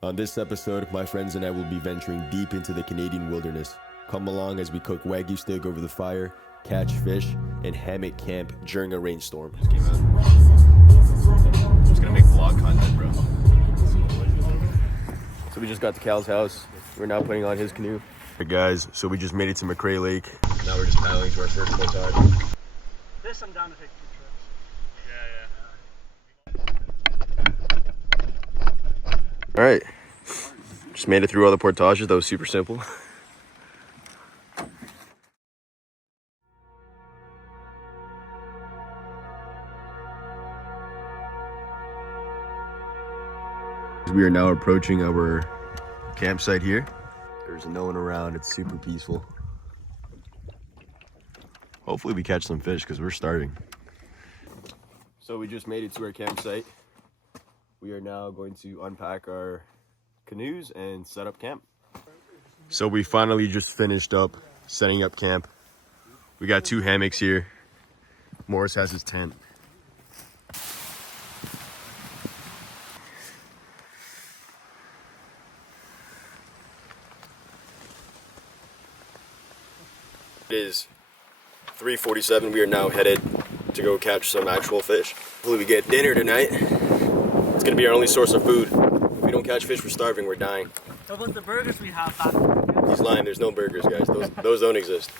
On this episode, my friends and I will be venturing deep into the Canadian wilderness. Come along as we cook Wagyu steak over the fire, catch fish, and hammock camp during a rainstorm. Just came out. Just gonna make vlog content, bro. So we just got to Cal's house. We're now putting on his canoe. Hey guys, so we just made it to McRae Lake. Now we're just paddling to our first portage. This I'm down to take 2 trips. All right, just made it through all the portages. That was super simple. We are now approaching our campsite here. There's no one around. It's super peaceful. Hopefully we catch some fish because we're starving. So we just made it to our campsite. We are now going to unpack our canoes and set up camp. So we finally just finished up setting up camp. We got 2 hammocks here. Morris has his tent. It is 3:47. We are now headed to go catch some actual fish. Hopefully we get dinner tonight. It's gonna be our only source of food. If we don't catch fish, we're starving, we're dying. What about the burgers we have back there? He's lying, there's no burgers, guys. Those don't exist.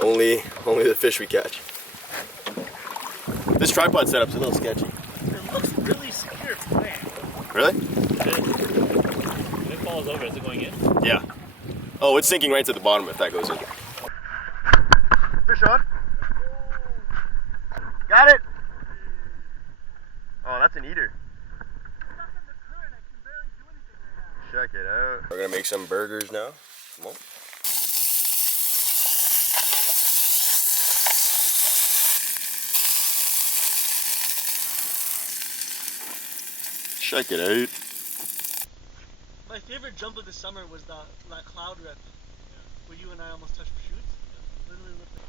only the fish we catch. This tripod setup's a little sketchy. It looks really secure to play. Really? If it falls over, is it going in? Yeah. Oh, it's sinking right to the bottom if that goes in. Fish on. Got it. Oh, that's an eater. Check it out. We're gonna make some burgers now. Come on. Check it out. My favorite jump of the summer was that cloud rip where you and I almost touched shoots. Literally looked like...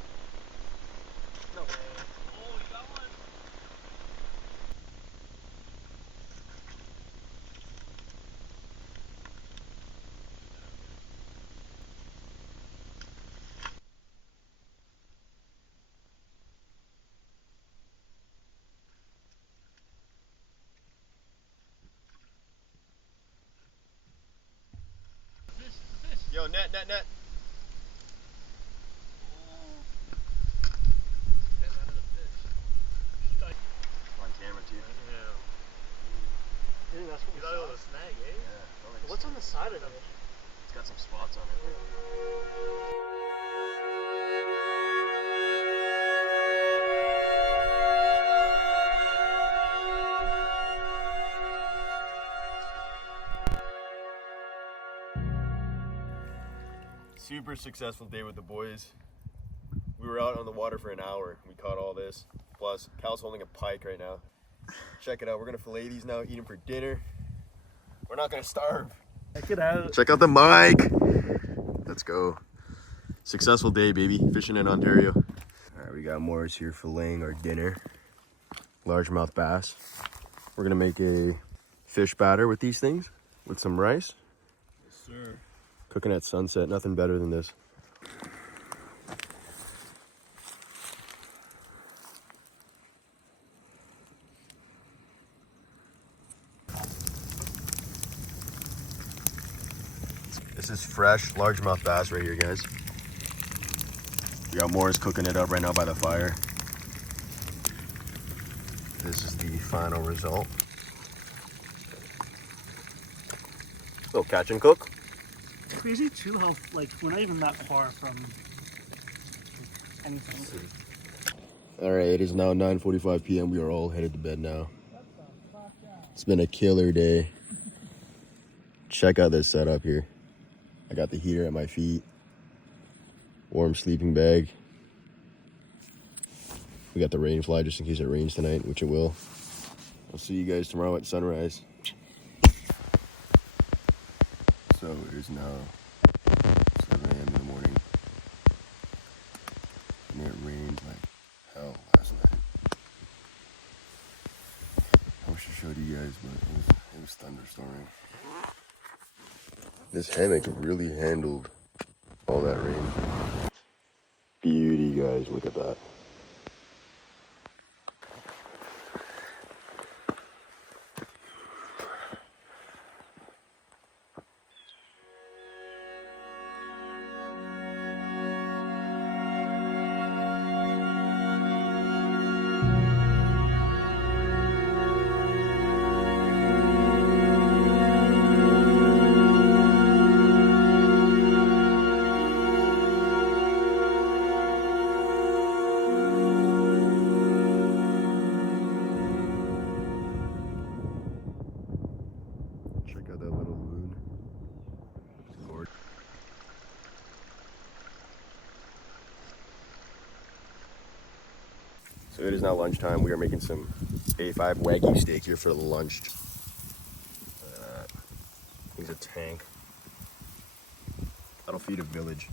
No way. Oh, you got one. Yo, net. On camera too. Dude, that's what we thought it was a snag, eh? Yeah. What's on the side of it? It's got some spots on it. Super successful day with the boys. We were out on the water for an hour. We caught all this. Plus, Cal's holding a pike right now. Check it out. We're gonna fillet these now, eat them for dinner. We're not gonna starve. Check it out. Check out the mic. Let's go. Successful day, baby. Fishing in Ontario. All right, we got Morris here filleting our dinner. Largemouth bass. We're gonna make a fish batter with these things, with some rice. Yes, sir. Cooking at sunset, nothing better than this. This is fresh largemouth bass right here, guys. We got Morris cooking it up right now by the fire. This is the final result. Little catch and cook. It's crazy too how we're not even that far from anything. All right, it is now 9:45 p.m. We are all headed to bed now. It's been a killer day. Check out this setup here. I got the heater at my feet. Warm sleeping bag. We got the rain fly just in case it rains tonight, which it will. I'll see you guys tomorrow at sunrise. So it is now 7 a.m. in the morning. And it rained like hell last night. I wish I showed you guys, but it was thunderstorming. This hammock really handled all that rain. Beauty, guys, look at that. Check out that little lagoon. Lord. So it is now lunchtime. We are making some A5 Wagyu steak here for lunch. Here's a tank. That'll feed a village.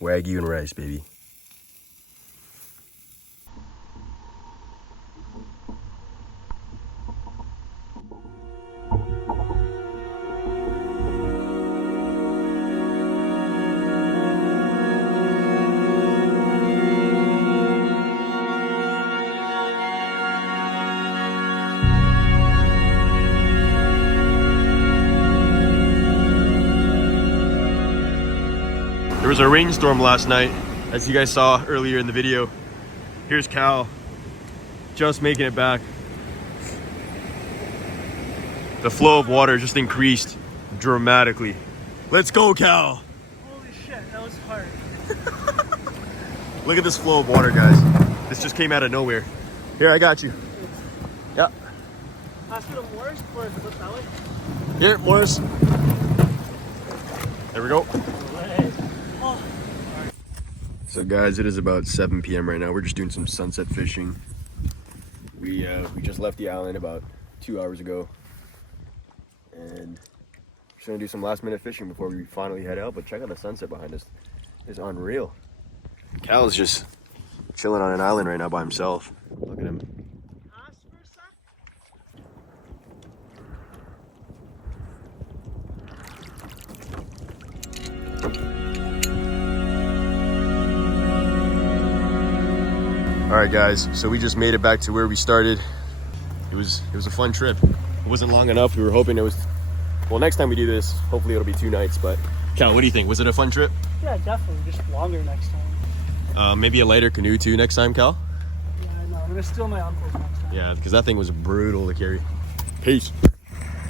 Wagyu and rice, baby. There was a rainstorm last night, as you guys saw earlier in the video. Here's Cal, just making it back. The flow of water just increased dramatically. Let's go, Cal! Holy shit, that was hard. Look at this flow of water, guys. This just came out of nowhere. Here, I got you. Yeah. Ask for the Morris for it to look that way. Here, Morris. There we go. Oh. So guys, it is about 7 p.m. right now. We're just doing some sunset fishing. We just left the island about 2 hours ago. And just gonna do some last minute fishing before we finally head out. But check out the sunset behind us. It's unreal. Cal is just chilling on an island right now by himself. Look at him. Ask for a sec. All right, guys. So we just made it back to where we started. It was a fun trip. It wasn't long enough. We were hoping it was. Well, next time we do this, hopefully it'll be 2 nights. But Cal, what do you think? Was it a fun trip? Yeah, definitely. Just longer next time. Maybe a lighter canoe too next time, Cal. Yeah, I know. I'm gonna steal my uncle's next time. Yeah, because that thing was brutal to carry. Peace.